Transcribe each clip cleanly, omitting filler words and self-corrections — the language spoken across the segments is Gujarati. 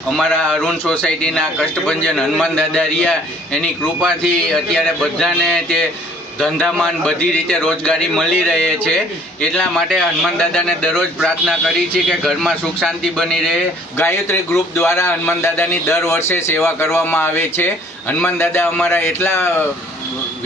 અમારા અરુણ સોસાયટીના કષ્ટભંજન હનુમાન દાદા રહ્યા એની કૃપાથી અત્યારે બધાને તે ધંધામાં બધી રીતે રોજગારી મળી રહે છે। એટલા માટે હનુમાન દાદાને દરરોજ પ્રાર્થના કરી છે કે ઘરમાં સુખ શાંતિ બની રહે। ગાયત્રી ગ્રુપ દ્વારા હનુમાન દાદાની દર વર્ષે સેવા કરવામાં આવે છે। હનુમાન દાદા અમારા એટલા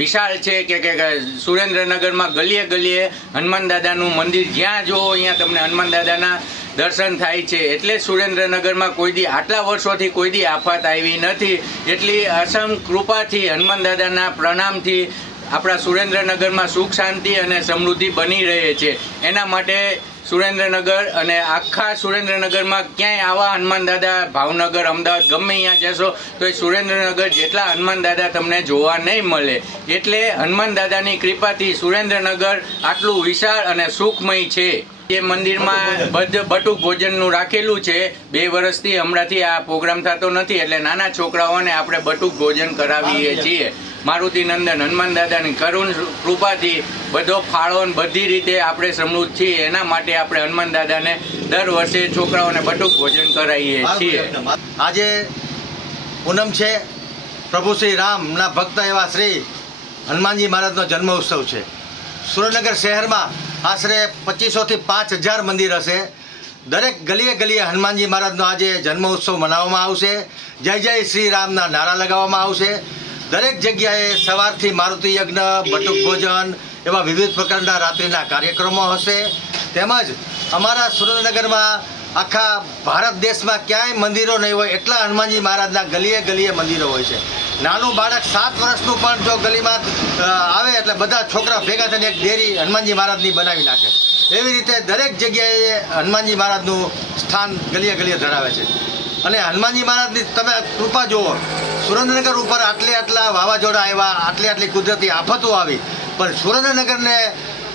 વિશાળ છે કે સુરેન્દ્રનગરમાં ગલીએ ગલીએ હનુમાન દાદાનું મંદિર જ્યાં જુઓ અહીંયા તમને હનુમાન દાદાના દર્શન થાય છે। એટલે સુરેન્દ્રનગરમાં કોઈ દી આટલા વર્ષોથી કોઈ દી આફત આવી નથી। એટલી અસમ કૃપાથી હનુમાન દાદાના પ્રણામથી આપણા સુરેન્દ્રનગરમાં સુખ શાંતિ અને સમૃદ્ધિ બની રહે છે। એના માટે સુરેન્દ્રનગર અને આખા સુરેન્દ્રનગરમાં ક્યાંય આવા હનુમાન દાદા ભાવનગર અમદાવાદ ગમે અહીંયા જશો તો એ સુરેન્દ્રનગર જેટલા હનુમાન દાદા તમને જોવા નહીં મળે। એટલે હનુમાન દાદાની કૃપાથી સુરેન્દ્રનગર આટલું વિશાળ અને સુખમય છે। એ મંદિરમાં બટુક ભોજનનું રાખેલું છે। 2 વર્ષથી હમણાંથી આ પ્રોગ્રામ થતો નથી એટલે નાના છોકરાઓને આપણે બટુક ભોજન કરાવીએ છીએ। મારુતિ નંદન હનુમાન દાદાની કરુણ કૃપાથી બધો ફાળો બધી રીતે આપણે સમૃદ્ધ છીએ। એના માટે આપણે હનુમાન દાદાને દર વર્ષે છોકરાઓને બટુક ભોજન કરાવીએ છીએ। આજે પૂનમ છે, પ્રભુ શ્રી રામના ભક્ત એવા શ્રી હનુમાનજી મહારાજનો જન્મ ઉત્સવ છે। સુરેન્દ્રનગર શહેરમાં આશરે 2500 થી 5000 મંદિર હશે। દરેક ગલીએ ગલીએ હનુમાનજી મહારાજનો આજે જન્મ ઉત્સવ મનાવવામાં આવશે। જય જય શ્રી રામના નારા લગાવવામાં આવશે। દરેક જગ્યાએ સવારથી મારુતિ યજ્ઞ, બટુક ભોજન એવા વિવિધ પ્રકારના રાત્રિના કાર્યક્રમો હશે। તેમજ અમારા સુરેન્દ્રનગરમાં આખા ભારત દેશમાં ક્યાંય મંદિરો નહીં હોય એટલા હનુમાનજી મહારાજના ગલીએ ગલીએ મંદિરો હોય છે। નાનું બાળક 7 વર્ષનું પણ જો ગલીમાં આવે એટલે બધા છોકરા ભેગા થઈને એક ડેરી હનુમાનજી મહારાજની બનાવી નાખે। એવી રીતે દરેક જગ્યાએ હનુમાનજી મહારાજનું સ્થાન ગલીએ ગલીએ ધરાવે છે। અને હનુમાનજી મહારાજની તમે કૃપા જુઓ, સુરેન્દ્રનગર ઉપર આટલા વાવાઝોડા આવ્યા, આટલી કુદરતી આફતો આવી, પણ સુરેન્દ્રનગરને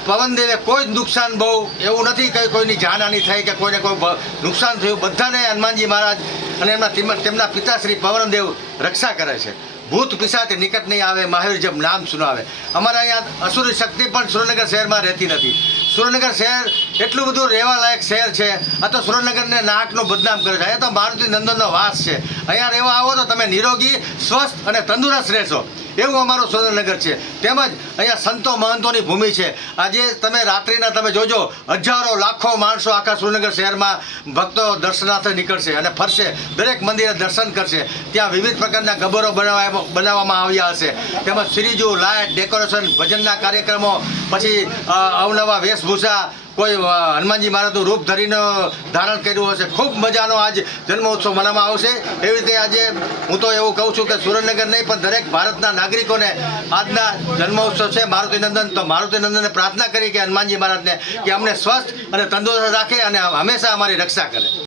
પવનદેવે કોઈ જ નુકસાન બહુ એવું નથી કે કોઈની જાનહાની થઈ કે કોઈને કોઈ નુકસાન થયું। બધાને હનુમાનજી મહારાજ અને તેમના પિતાશ્રી પવનદેવ રક્ષા કરે છે। ભૂત પિશાચ નિકટ નહીં આવે, મહાવીર જબ નામ સુનાવે। અમારા અહીંયા અસુરી શક્તિ પણ સુરેન્દ્રનગર શહેરમાં રહેતી નથી। સુરેન્દ્રનગર શહેર એટલું બધું રહેવા લાયક શહેર છે। આ તો સુરેન્દ્રનગરને નાકનું બદનામ કરે છે। અહીંયા તો મારુતિ નંદનનો વાસ છે। અહીંયા રહેવા આવો તો તમે નિરોગી, સ્વસ્થ અને તંદુરસ્ત રહેશો, એવું અમારું સુરેન્દ્રનગર છે। તેમજ અહીંયા સંતો મહંતોની ભૂમિ છે। આજે તમે રાત્રિના તમે જોજો, હજારો લાખો માણસો આખા સુરેન્દ્રનગર શહેરમાં ભક્તો દર્શનાર્થે નીકળશે અને ફરશે, દરેક મંદિરે દર્શન કરશે। ત્યાં વિવિધ પ્રકારના ગબ્બરો બનાવવામાં આવ્યા હશે। તેમજ શ્રીજુ, લાઇટ, ડેકોરેશન, ભજનના કાર્યક્રમો, પછી અવનવા વેશભૂષા, કોઈ હનુમાનજી મહારાજનું રૂપ ધરીને ધારણ કર્યું હશે। ખૂબ મજાનો આજ જન્મોત્સવ મનાવવામાં આવશે। એવી રીતે આજે હું તો એવું કહું છું કે સુરેન્દ્રનગર નહીં પણ દરેક ભારતના નાગરિકોને આજના જન્મોત્સવ છે મારુતિ નંદન, તો મારુતિ નંદનને પ્રાર્થના કરી કે હનુમાનજી મહારાજને કે અમને સ્વસ્થ અને તંદુરસ્ત રાખે અને હંમેશા અમારી રક્ષા કરે।